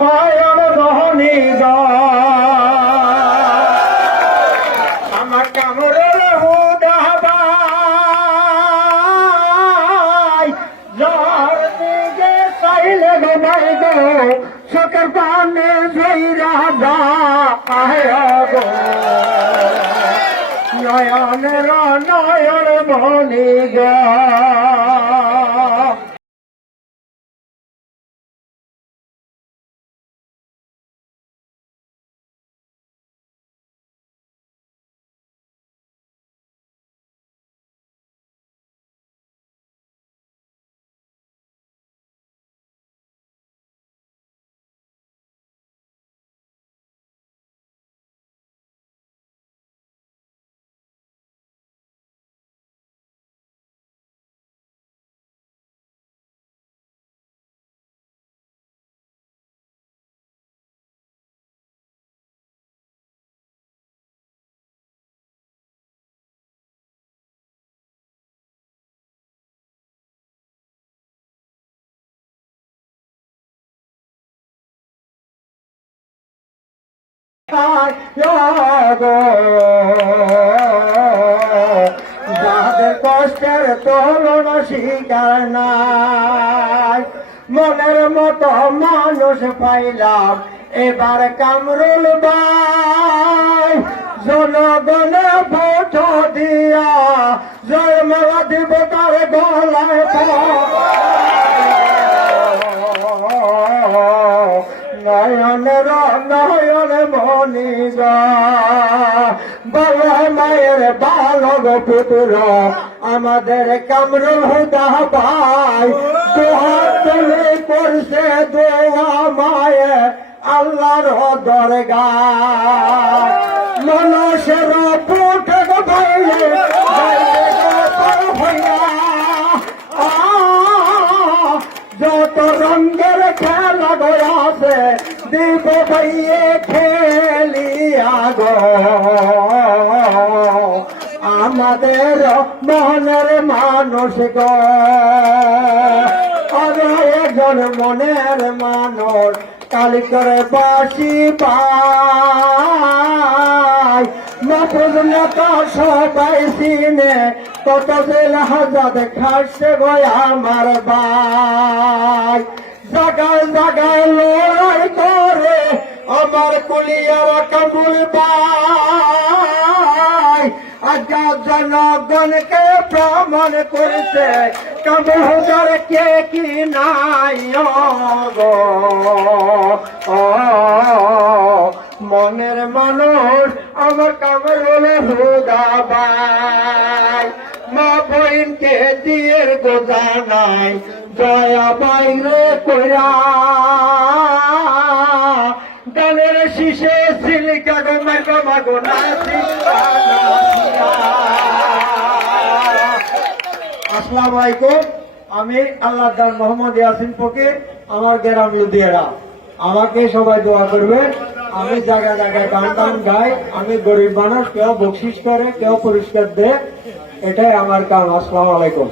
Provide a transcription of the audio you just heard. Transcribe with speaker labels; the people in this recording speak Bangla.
Speaker 1: নয়ন রহনি আমার কামরুল হুদাবাই যার দিকে চাইলে গো মাই গো চোখের পানে জয়রা দা গো। নয়নের নয়ন মনি গা। যাদের কষ্টের তোলন শিকার নাই মনের মতো মানুষ পাইলাম এবার কামরুল ভাই জনগণ ভোট নয়নের নয়ন মনিগা বাবা মায়ের বালক পুত্র, আমাদের কামরুল হুদা ভাই দোহাত তুলে করছে দোয়া মায়ে, আল্লাহর দরগা মানুষের রঙের খেলা গয়াছে দিব ভাইয়ে খেলিয়া গো। আমাদের মনের মানুষ গো। মনের মানুষ কালি করে বাসি পাই সবাই সিনে কত দিল হাজার খাসে গো আমার ভাই জাগায় জাগায় লড়াই করে আমার কুলিয়ার কাবুল ভাই আজ্ঞা জনগণকে প্রমাণ করেছে কবুদার কে কি নাই মনের মানুষ, আমার কামরুল হুদা নাই দয়া বাইরে কইরা। গানের শিশে সিলিকা গো মাগো মাগো নাচি আলাইকুম, আমি আল্লাহ দান মোহাম্মদ ইয়াসিন ফকির, আমার গ্রাম লুধিয়ারা আমাকে সবাই দোয়া করবে, আমি জায়গায় জায়গায় গান টান গাই, আমি গরিব মানুষ, কেউ বকশিস করে, কেউ পুরস্কার দেয় এটাই আমার কাম। আসসালামু আলাইকুম।